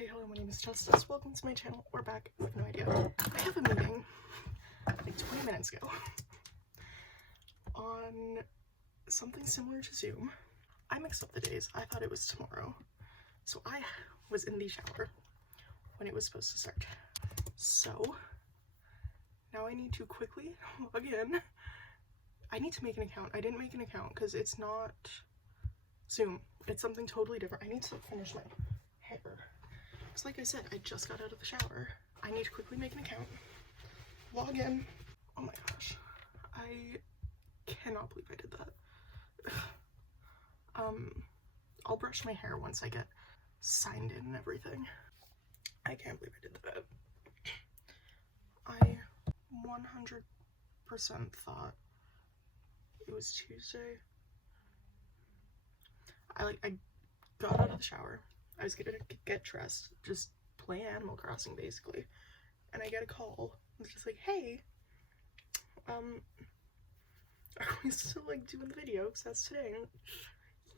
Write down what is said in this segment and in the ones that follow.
Okay, hello, my name is Justice. Welcome to my channel. We're back. I have no idea. I have a meeting like 20 minutes ago on something similar to Zoom. I mixed up the days. I thought it was tomorrow. So I was in the shower when it was supposed to start. So now I need to quickly log in. I need to make an account. I didn't make an account because it's not Zoom. It's something totally different. I need to finish my hair. Because like I said, I just got out of the shower. I need to quickly make an account, log in. Oh my gosh. I cannot believe I did that. I'll brush my hair once I get signed in and everything. I can't believe I did that. I 100% thought it was Tuesday. I got out of the shower. I was gonna get dressed, just play Animal Crossing basically, and I get a call. It's just like, hey, are we still like doing the video? Because that's today. And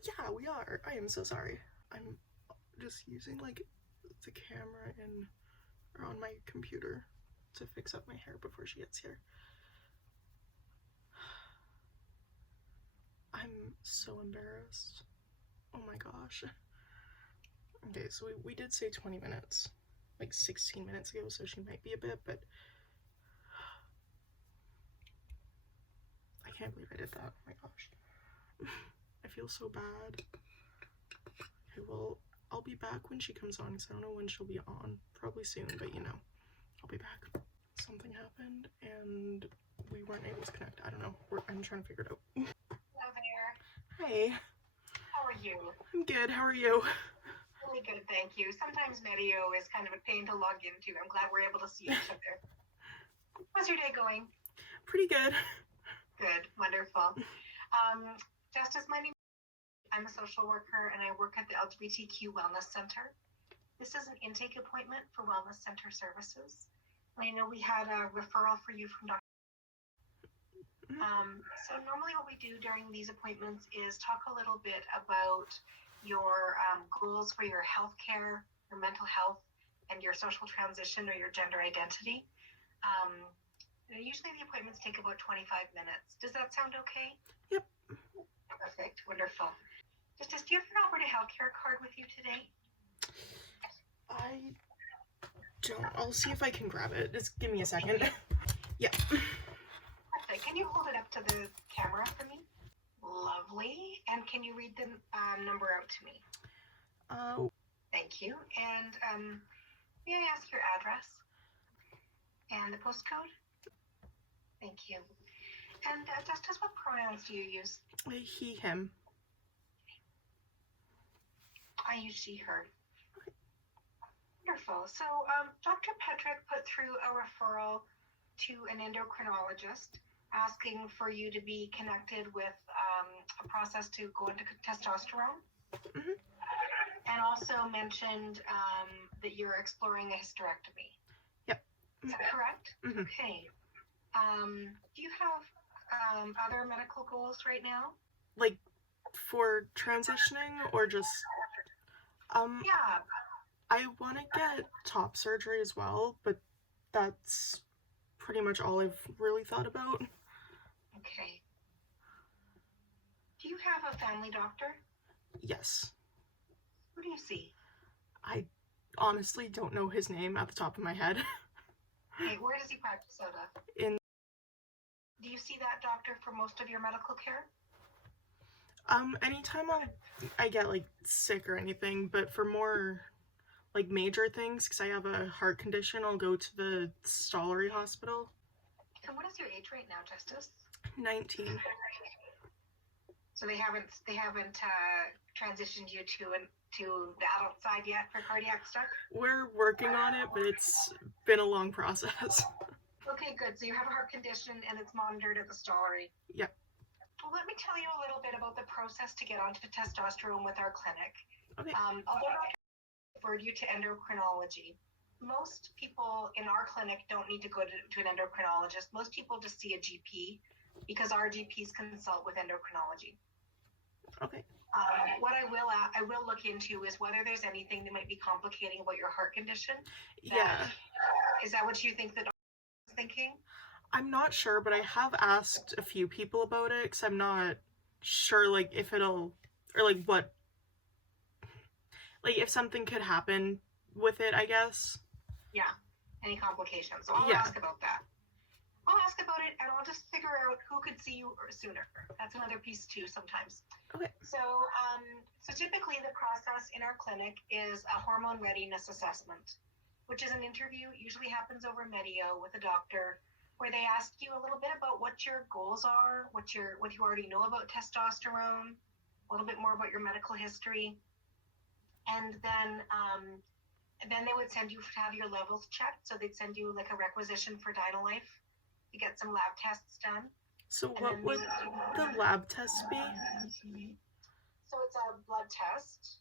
yeah, we are. I am so sorry. I'm just using like the camera or on my computer to fix up my hair before she gets here. I'm so embarrassed. Oh my gosh. Okay, so we did say 20 minutes, like 16 minutes ago, so she might be a bit, but I can't believe I did that. Oh my gosh. I feel so bad. Okay, well, I'll be back when she comes on, because I don't know when she'll be on. Probably soon, but you know, I'll be back. Something happened, and we weren't able to connect. I don't know. I'm trying to figure it out. Hello there. Hey. How are you? I'm good. How are you? Really good, thank you. Sometimes video is kind of a pain to log into. I'm glad we're able to see each other. How's your day going? Pretty good. Good, wonderful. Justice, my name I'm a social worker and I work at the LGBTQ Wellness Center. This is an intake appointment for Wellness Center services. I know we had a referral for you from Dr. So normally what we do during these appointments is talk a little bit about your goals for your healthcare, your mental health, and your social transition or your gender identity. Usually the appointments take about 25 minutes. Does that sound okay? Yep. Perfect, wonderful. Justice, do you have your Alberta Healthcare card with you today? I don't. I'll see if I can grab it. Just give me a second. Yeah. Perfect. Can you hold it up to the camera for me? Lovely. And can you read the number out to me? Thank you. And may I ask your address? And the postcode? Thank you. And Justice, what pronouns do you use? He, him. I use she, her. Wonderful. So Dr. Petrick put through a referral to an endocrinologist asking for you to be connected with a process to go into testosterone. Mm-hmm. And also mentioned that you're exploring a hysterectomy. Yep. Is that correct? Mm-hmm. Okay. Do you have other medical goals right now? Like for transitioning or just Yeah. I want to get top surgery as well, but that's pretty much all I've really thought about. Okay. Do you have a family doctor? Yes. Who do you see? I honestly don't know his name at the top of my head. Okay, where does he practice out of? Do you see that doctor for most of your medical care? Anytime I get like sick or anything, but for more like major things, because I have a heart condition, I'll go to the Stollery Hospital. And what is your age right now, Justice? 19. So they haven't transitioned you to the adult side yet for cardiac stuff? We're working on it, but it's been a long process. Okay, good. So you have a heart condition and it's monitored at the Stollery. Yep. Well, let me tell you a little bit about the process to get onto testosterone with our clinic. Okay. Although I referred you to endocrinology, most people in our clinic don't need to go to an endocrinologist. Most people just see a GP because our GPs consult with endocrinology. Okay. What I will look into is whether there's anything that might be complicating about your heart condition. Yeah. Is that what you think the doctor is thinking? I'm not sure, but I have asked a few people about it because I'm not sure, like, if it'll, or like what, like if something could happen with it, I guess. Yeah. Any complications? So I'll ask about that. I'll ask about it, and I'll just figure out who could see you sooner. That's another piece too sometimes. Okay. So typically the process in our clinic is a hormone readiness assessment, which is an interview. It usually happens over Medio with a doctor, where they ask you a little bit about what your goals are, what you already know about testosterone, a little bit more about your medical history, and then they would send you to have your levels checked. So they'd send you like a requisition for Dynalife to get some lab tests done. So what would the lab tests be? So it's a blood test,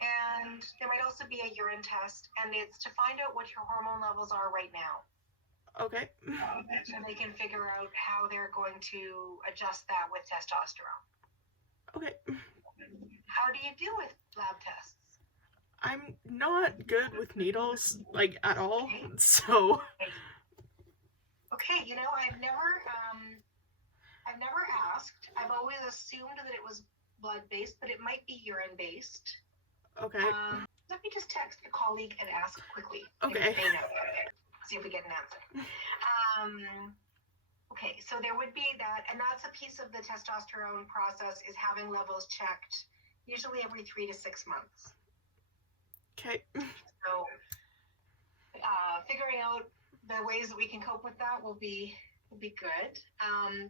and there might also be a urine test, and it's to find out what your hormone levels are right now. Okay. So they can figure out how they're going to adjust that with testosterone. Okay. How do you do with lab tests? I'm not good with needles, like, at all, so... Okay, you know, I've never asked. I've always assumed that it was blood-based, but it might be urine-based. Okay. Let me just text a colleague and ask quickly. Okay. If they know. See if we get an answer. Okay, so there would be that, and that's a piece of the testosterone process, is having levels checked, usually every 3 to 6 months. Okay. So, figuring out the ways that we can cope with that will be good.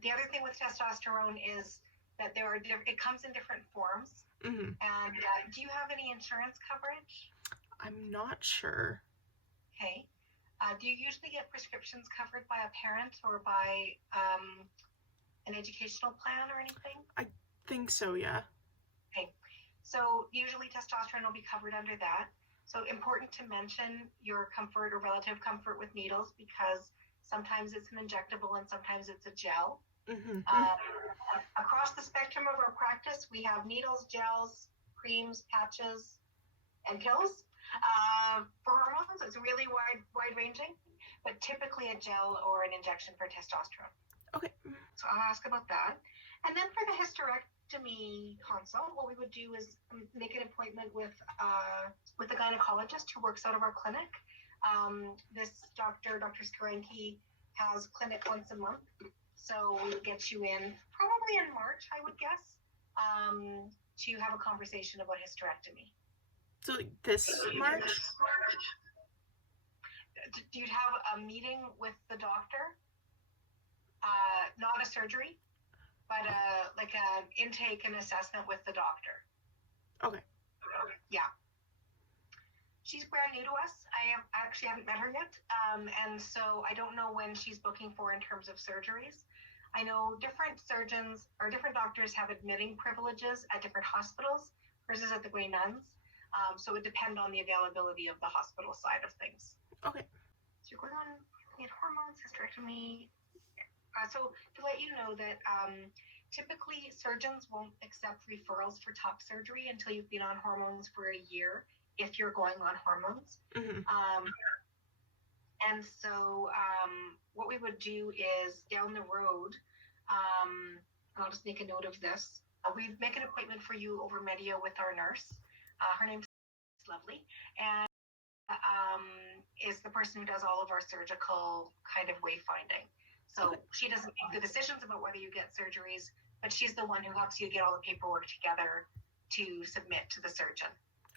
The other thing with testosterone is that it comes in different forms. Mm-hmm. And do you have any insurance coverage? I'm not sure. Okay. Do you usually get prescriptions covered by a parent or by an educational plan or anything? I think so, yeah. Okay. So usually testosterone will be covered under that. So important to mention your comfort or relative comfort with needles, because sometimes it's an injectable and sometimes it's a gel. Mm-hmm. Across the spectrum of our practice, we have needles, gels, creams, patches, and pills. For hormones, it's really wide ranging, but typically a gel or an injection for testosterone. Okay. So I'll ask about that. And then for the hysterectomy consult, what we would do is make an appointment with a gynecologist who works out of our clinic. This Dr. Skarenki has clinic once a month. So we get you in probably in March, I would guess, to have a conversation about hysterectomy. So this March? You'd have a meeting with the doctor, not a surgery, but like an intake and assessment with the doctor. Okay. Yeah. She's brand new to us. I actually haven't met her yet, and so I don't know when she's booking for in terms of surgeries. I know different surgeons or different doctors have admitting privileges at different hospitals. Hers is at the Grey Nuns, so it would depend on the availability of the hospital side of things. Okay. So you're going on hormones, hysterectomy. So to let you know that typically surgeons won't accept referrals for top surgery until you've been on hormones for a year, if you're going on hormones. Mm-hmm. And so what we would do is down the road, and I'll just make a note of this, we'd make an appointment for you over Medio with our nurse. Her name's Lovely, and is the person who does all of our surgical kind of wayfinding. So she doesn't make the decisions about whether you get surgeries, but she's the one who helps you get all the paperwork together to submit to the surgeon.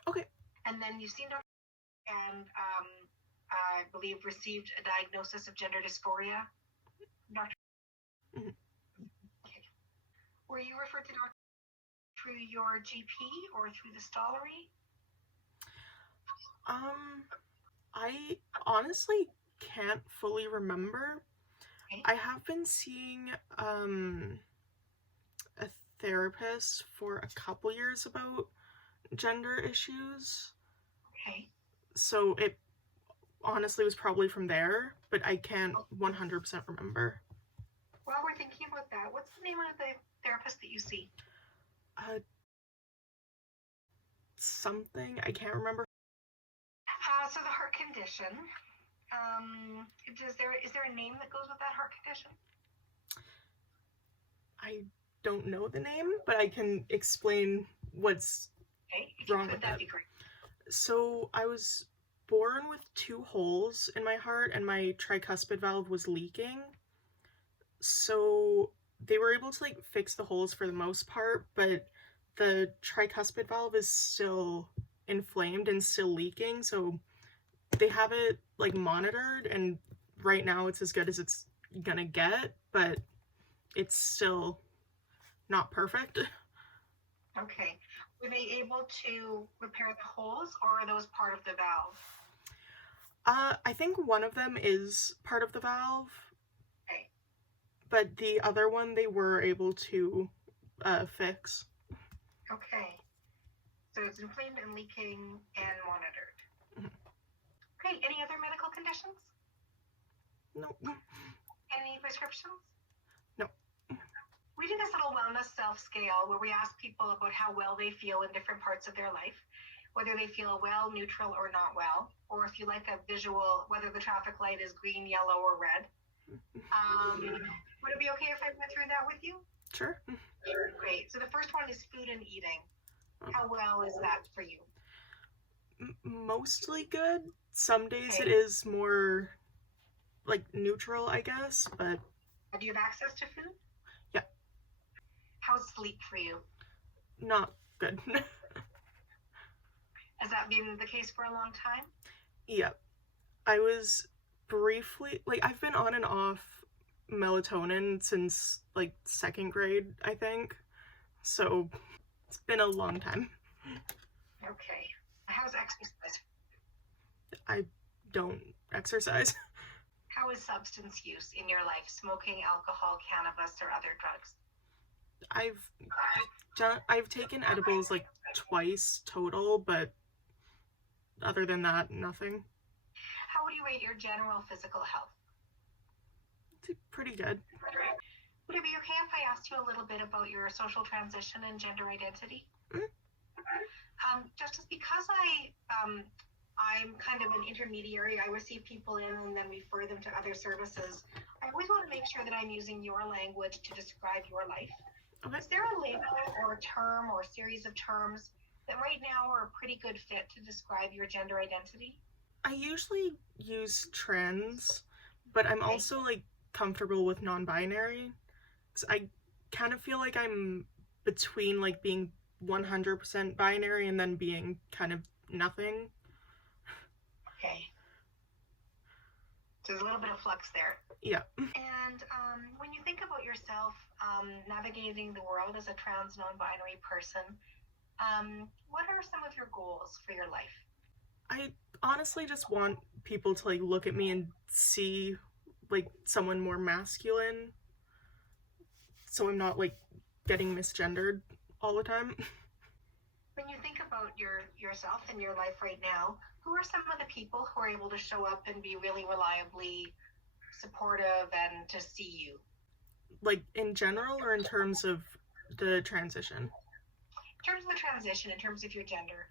Okay. And then you've seen Dr. and I believe received a diagnosis of gender dysphoria from Dr. Mm-hmm. Okay. Were you referred to Dr. through your GP or through the stollery? I honestly can't fully remember. Okay. I have been seeing a therapist for a couple years about gender issues. Okay. So it honestly was probably from there, but I can't 100% remember. While we're thinking about that, what's the name of the therapist that you see? Something, I can't remember. So the heart condition, is there a name that goes with that heart condition? I don't know the name, but I can explain what's wrong with that'd be great. So I was born with 2 holes in my heart and my tricuspid valve was leaking. So they were able to like fix the holes for the most part, but the tricuspid valve is still inflamed and still leaking, so they have it like monitored, and right now it's as good as it's gonna get, but it's still not perfect. Okay. Were they able to repair the holes, or are those part of the valve? I think one of them is part of the valve. Okay. But the other one they were able to fix. Okay. So it's inflamed and leaking and monitored. Mm-hmm. Great. Any other medical conditions? No. Any prescriptions? No. We do this little wellness self-scale where we ask people about how well they feel in different parts of their life, whether they feel well, neutral, or not well, or if you like a visual, whether the traffic light is green, yellow, or red. Would it be okay if I went through that with you? Sure. Great. So the first one is food and eating. How well is that for you? Mostly good. Some days it is more like neutral, I guess, but... Do you have access to food? Yeah. How's sleep for you? Not good. Has that been the case for a long time? Yeah. I was briefly, like, I've been on and off melatonin since, like, 2nd grade, I think. So, it's been a long time. Okay. How's exercise? I don't exercise. How is substance use in your life? Smoking, alcohol, cannabis, or other drugs? I've taken edibles like twice total, but other than that, nothing. How would you rate your general physical health? It's pretty good. Would it be okay if I asked you a little bit about your social transition and gender identity? Mm-hmm. Just because I'm kind of an intermediary, I receive people in and then refer them to other services. I always want to make sure that I'm using your language to describe your life. Okay. Is there a label or a term or a series of terms that right now are a pretty good fit to describe your gender identity? I usually use trans, but I'm also like comfortable with non-binary. 'Cause I kind of feel like I'm between like being 100% binary and then being kind of nothing. Okay. So there's a little bit of flux there. Yeah. And when you think about yourself navigating the world as a trans non-binary person, what are some of your goals for your life? I honestly just want people to like look at me and see like someone more masculine, so I'm not like getting misgendered all the time. When you think about yourself and your life right now, who are some of the people who are able to show up and be really reliably supportive and to see you? Like in general, or in terms of the transition? In terms of the transition, in terms of your gender.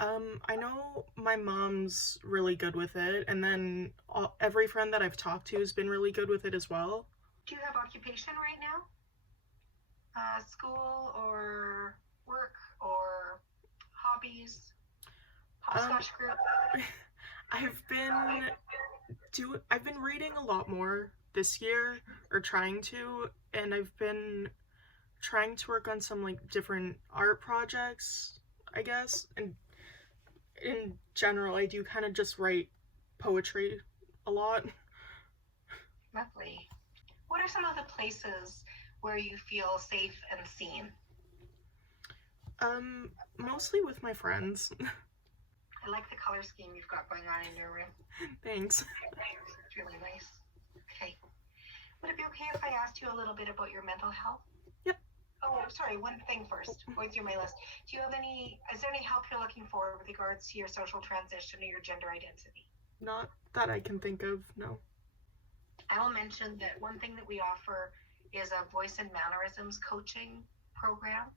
I know my mom's really good with it, and then every friend that I've talked to has been really good with it as well. Do you have occupation right now? School or work or hobbies? Hopscotch group? I've been reading a lot more this year, or trying to, and I've been trying to work on some like different art projects, I guess, and in general I do kind of just write poetry a lot. Lovely. What are some of the places where you feel safe and seen? Mostly with my friends. I like the color scheme you've got going on in your room. Thanks. It's really nice. Okay. Would it be okay if I asked you a little bit about your mental health? Yep. Oh, sorry, one thing first, going through my list. Is there any help you're looking for with regards to your social transition or your gender identity? Not that I can think of, no. I will mention that one thing that we offer is a voice and mannerisms coaching program.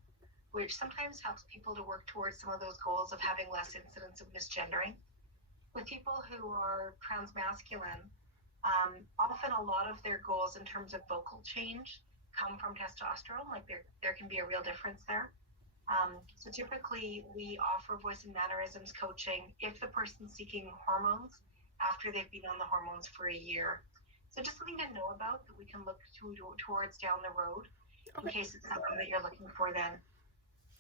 which sometimes helps people to work towards some of those goals of having less incidents of misgendering. With people who are transmasculine, often a lot of their goals in terms of vocal change come from testosterone. Like there can be a real difference there. So typically we offer voice and mannerisms coaching if the person's seeking hormones after they've been on the hormones for a year. So just something to know about that we can look towards down the road in case it's something that you're looking for then.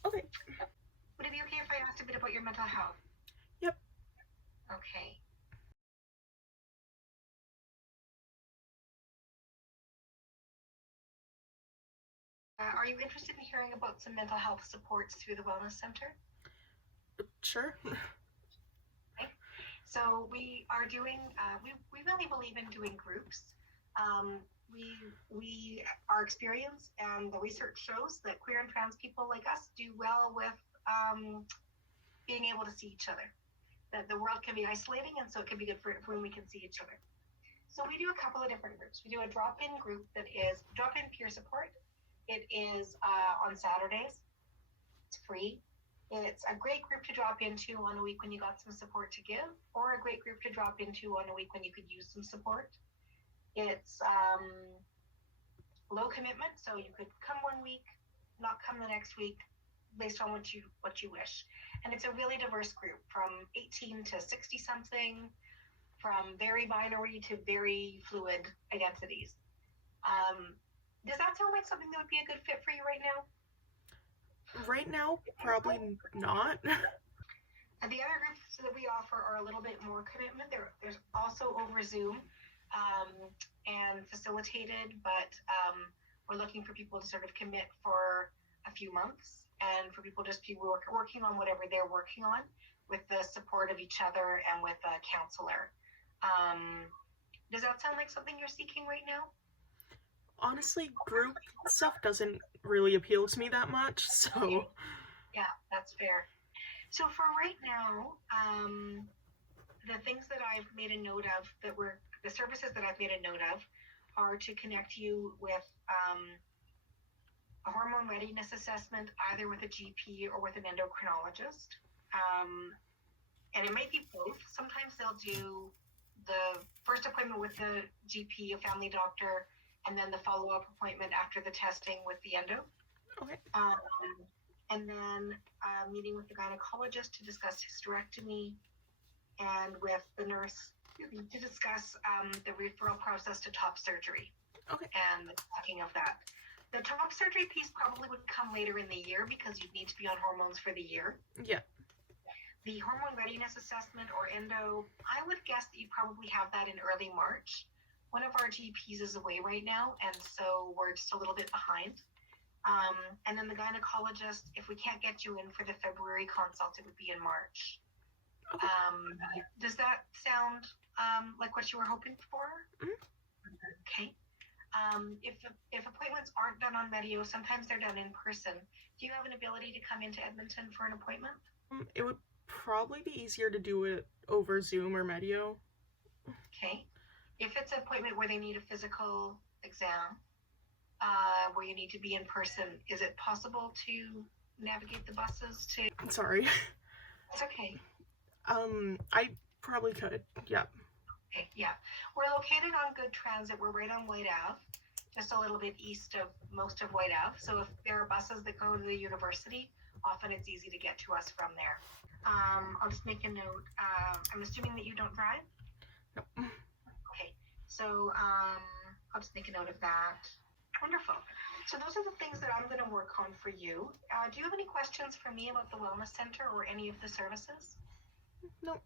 Okay. Would it be okay if I asked a bit about your mental health? Yep. Okay. Are you interested in hearing about some mental health supports through the Wellness Center? Sure. Okay. So we are doing, we really believe in doing groups. Our experience and the research shows that queer and trans people like us do well with being able to see each other. That the world can be isolating, and so it can be good for when we can see each other. So we do a couple of different groups. We do a drop-in group that is drop-in peer support. It is on Saturdays. It's free. It's a great group to drop into on a week when you got some support to give, or a great group to drop into on a week when you could use some support. It's low commitment, so you could come one week, not come the next week, based on what you wish. And it's a really diverse group, from 18 to 60 something, from very binary to very fluid identities. Does that sound like something that would be a good fit for you right now? Right now, probably not. And the other groups that we offer are a little bit more commitment. There's also over Zoom and facilitated, but we're looking for people to sort of commit for a few months, and for people just to be working on whatever they're working on with the support of each other and with a counselor. Does that sound like something you're seeking right now? Honestly, group stuff doesn't really appeal to me that much, so... Yeah, that's fair. So for right now, the things that I've made a note of, the services that I've made a note of are to connect you with a hormone readiness assessment, either with a GP or with an endocrinologist. And it may be both. Sometimes they'll do the first appointment with the GP, a family doctor, and then the follow-up appointment after the testing with the endo. Okay. And then a meeting with the gynecologist to discuss hysterectomy, and with the nurse to discuss the referral process to top surgery. Okay. And talking of that. The top surgery piece probably would come later in the year because you'd need to be on hormones for the year. Yeah. The hormone readiness assessment or endo, I would guess that you probably have that in early March. One of our GPs is away right now, and so we're just a little bit behind. And then the gynecologist, if we can't get you in for the February consult, it would be in March. Okay. Does that sound like what you were hoping for? Mm-hmm. Okay. If appointments aren't done on Medeo, sometimes they're done in person. Do you have an ability to come into Edmonton for an appointment? It would probably be easier to do it over Zoom or Medeo. Okay. If it's an appointment where they need a physical exam, where you need to be in person, is it possible to navigate the buses to... Sorry. It's okay. I probably could, yeah. Okay, yeah. We're located on Good Transit. We're right on White Ave, just a little bit east of most of White Ave. So if there are buses that go to the university, often it's easy to get to us from there. I'll just make a note. I'm assuming that you don't drive? No. Okay, so I'll just make a note of that. Wonderful. So those are the things that I'm going to work on for you. Do you have any questions for me about the Wellness Center or any of the services? No.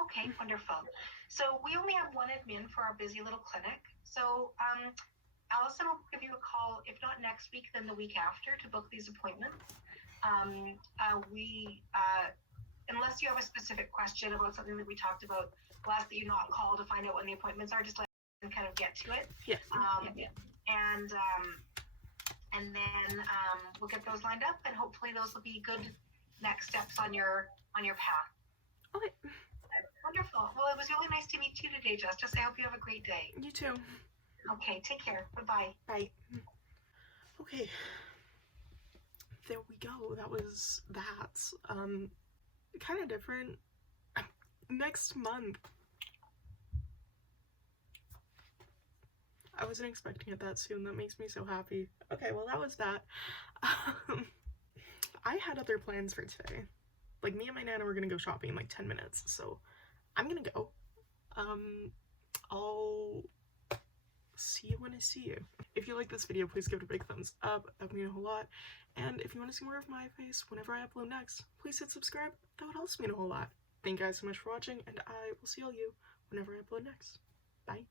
Okay, wonderful. So we only have one admin for our busy little clinic. So Allison will give you a call, if not next week, then the week after, to book these appointments. Unless you have a specific question about something that we talked about, we'll ask that you not call to find out when the appointments are, just let them kind of get to it. Yeah. And then we'll get those lined up, and hopefully those will be good next steps on your path. Okay. Wonderful. Well, it was really nice to meet you today, Justice. I hope you have a great day. You too. Okay, take care. Bye-bye. Bye. Okay. there we go. That was that. Kind of different. Next month. I wasn't expecting it that soon. That makes me so happy. Okay, well that was that. I had other plans for today. Like, me and my Nana were gonna go shopping in like 10 minutes, so I'm gonna go. I'll see you when I see you. If you like this video, please give it a big thumbs up. That would mean a whole lot. And if you want to see more of my face whenever I upload next, please hit subscribe. That would also mean a whole lot. Thank you guys so much for watching, and I will see all you whenever I upload next. Bye.